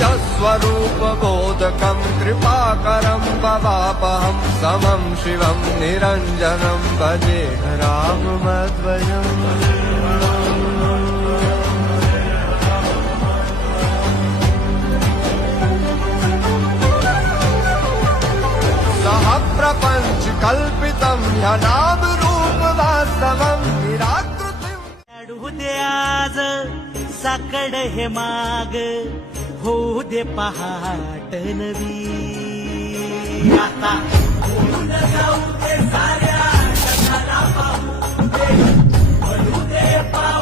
निजस्वरूपबोधकं कृपाकरं भवापहं समं शिवं निरञ्जनं भजे राममद्वयम्। सह प्रपंच कल्पितं ह्यनाम रूप वास्तवं निराकृतिम्। अडू दे आज साकड हे माग होऊ दे पहाट नवी आता होऊन जाऊ दे साऱ्या जगाला पाहू दे पडू दे पाव